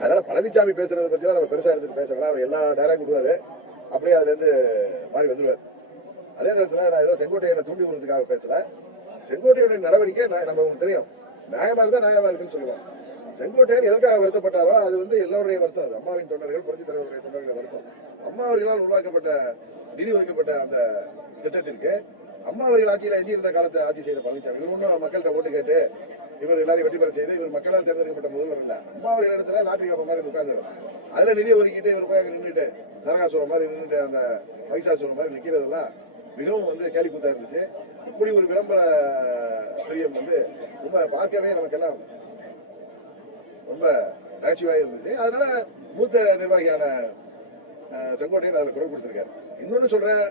அதனால பழனிசாமி பேசுறதை பத்தி நம்ம பெருசா எடுத்துட்டு பேசலாம். அவர் எல்லா டைலாக் விடுவாரு, அப்படியே அதுல இருந்து மாறி வந்துருவார். அதே நேரத்தில் நான் ஏதோ செங்கோட்டையனை தூண்டி விடுறதுக்காக பேசல. செங்கோட்டையுடைய நடவடிக்கை நம்ம தெரியும், நியாயமா இருந்தா நியாயமா இருக்குன்னு சொல்லுவாங்க. செங்கோட்டையன் எதற்காக வருத்தப்பட்டாரோ அது எல்லோருடைய வருத்தம். அது அம்மாவின் தொண்டர்கள், புரட்சி தலைவருடைய தொண்டர்களுடைய வருத்தம். அம்மா அவர்களால் உருவாக்கப்பட்ட நிதி ஒதுக்கப்பட்ட அந்த திட்டத்திற்கு அம்மா அவர்கள் ஆட்சியில் எஞ்சி இருந்த காலத்தை ஆட்சி செய்த பழனிசாமி இவர் ஒன்றும் மக்கள்கிட்ட ஓட்டு கேட்டு இவர் எல்லாரையும் வெற்றி பெற செய்து இவர் மக்களால் தேர்ந்தெடுக்கப்பட்ட முதல்வர் இல்ல. அம்மா அவர்கள் இடத்துல லாட்டரி காப்ப மாதிரி உட்கார்ந்து அதுல நிதி ஒதுக்கிட்டு இவர் போய் நின்றுட்டு நரகாசுரம் மாதிரி நின்றுட்டு அந்த மைசாசுரம் மாதிரி நிக்கிறதெல்லாம் மிகவும் கேலி கூத்தா இருந்துச்சு. இப்படி ஒரு விளம்பர பிரியம் ரொம்ப பார்க்கவே நமக்கெல்லாம் ரொம்ப நகைச்சுவையாக இருந்துச்சு. அதனால மூத்த நிர்வாகியான செங்கோட்டையன் அதில் குரல் கொடுத்திருக்காரு. இன்னொன்னு சொல்றேன்,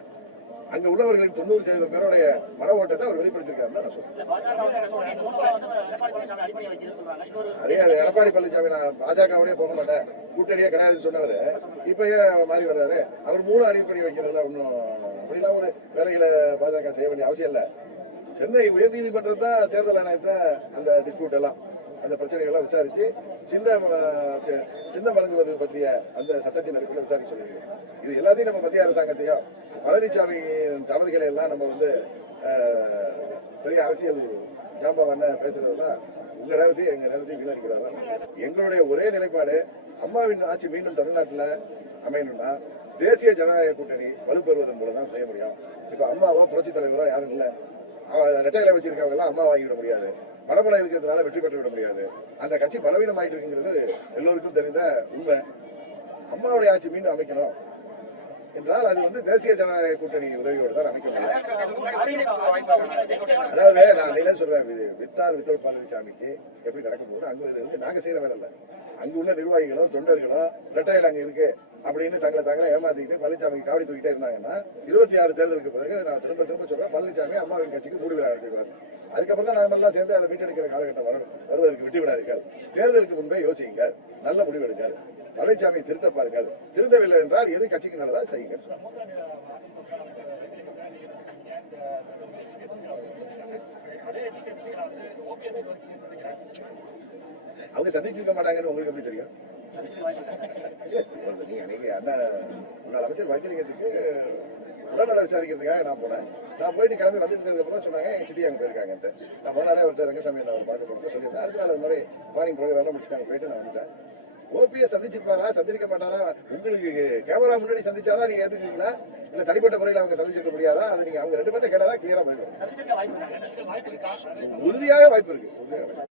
அங்க உள்ளவர்களின் 90% பேருடைய மன ஓட்டத்தை அவர் வெளிப்படுத்திருக்காரு தான் நான் சொல்றேன். அதே எடப்பாடி பழனிசாமி நான் பாஜகவுடைய போக மாட்டேன், கூட்டணியே கிடையாதுன்னு சொன்னவர் இப்பயே மாறி வர்றாரு. அவர் 3 அடிவு பண்ணி வைக்கிறதுல ஒன்றும் அப்படிலாம் ஒரு வேலைகளை பாஜக செய்ய வேண்டிய அவசியம் இல்லை. சென்னை உயர்நீதிமன்றம் தான் தேர்தல் ஆணையத்தை அந்த டிஸ்பியூட் எல்லாம் அந்த பிரச்சனைகள்லாம் விசாரிச்சு சின்னம் வழங்குவது பற்றிய அந்த சட்டத்தின் அடிப்படையில் விசாரிக்க சொல்லியிருக்கு. இது எல்லாத்தையும் நம்ம மத்திய அரசாங்கத்தையும் பழனிசாமி தவறுகளை எல்லாம் நம்ம பெரிய அரசியல் ஜாம்பவான பேசுறதுனா உங்க நேரத்தையும் எங்க நேரத்தையும் வீணடிக்கிறதா. எங்களுடைய ஒரே நிலைப்பாடு, அம்மாவின் ஆட்சி மீண்டும் தமிழ்நாட்டில் அமையணும்னா தேசிய ஜனநாயக கூட்டணி வலுப்பெறுவதன் மூலம் தான் செய்ய முடியும். இப்ப அம்மாவோ புரட்சி தலைவரோ யாரும் இல்லை, ரெட்டையில வச்சிருக்கவங்க எல்லாம் அம்மா வாங்கிவிட முடியாது, பலபலம் இருக்கிறதுனால வெற்றி பெற்று விட முடியாது. அந்த கட்சி பலவீனம் ஆயிட்டு இருக்குங்கிறது எல்லோருக்கும் தெரிந்த உண்மை. அம்மாவுடைய ஆட்சி மீண்டும் அமைக்கணும் என்றால் அது தேசிய ஜனநாயக கூட்டணி உதவியோடு தான் அமைக்க முடியும். அதாவது நான் நிலை சொல்றேன், வித்தவுட் பழனிசாமிக்கு எப்படி நடக்க போகுது அங்கு நாங்க செய்யற வேலை இல்லை. அங்கு உள்ள நிர்வாகிகளும் தொண்டர்களும் ரெட்டையில் அங்க இருக்கு அப்படின்னு தங்களை ஏமாத்திக்கிட்டு பழனிசாமிக்கு காவடி தூக்கிட்டே இருந்தாங்கன்னா 26 தேர்தலுக்கு பிறகு நான் திரும்ப சொல்றேன், பழனிசாமி அம்மாவின் கட்சிக்கு மூடு விழா நடத்திடுவார். அதுக்கப்புறம் தான் நாம எல்லாம் சேர்ந்து அதை மீட்டெடுக்கிற காலகட்டம் வருவதற்கு விட்டு விடாதீர்கள். தேர்தலுக்கு முன்பே யோசிங்க, நல்ல முடிவு எடுங்கள். பழனிசாமி திருத்த பாருங்கள். திருந்தவில்லை என்றால் எது கட்சிக்கு நல்லதா செய்யுங்க. அவங்க சந்திச்சிருக்க மாட்டாங்கன்னு உங்களுக்கு எப்படி தெரியும்? முன்னாள் அமைச்சர் வைத்தியலிங்கத்துக்கு உடல்நல விசாரிக்கிறதுக்காக நான் போனேன். நான் போயிட்டு கிளம்பி வந்துட்டு அப்புறம் சொன்னாங்க எங்க சிட்டி அங்கே போயிருக்காங்கன்ட்டு. நான் முன்னாலே ஒருத்தர் ரங்கசாமி பார்க்க போறது சொல்லியிருந்தேன். அடுத்த நாள் அது மாதிரி மார்னிங் ப்ரோக்ராம் முடிச்சுட்டு அங்கே போயிட்டு நான் வந்துட்டேன். ஓபிஎஸ் சந்திச்சிருப்பாரா சந்திக்க மாட்டாரா? உங்களுக்கு கேமரா முன்னாடி சந்திச்சாதான் நீங்க ஏத்துக்குவீங்களா, இல்ல தனிப்பட்ட முறையில் அவங்க சந்திச்சிருக்க முடியாதா? அது நீங்க அவங்க 2 பேர்ட்ட கேட்டாதான் கிளியரா போயிடும். உறுதியாக வாய்ப்பு இருக்கு.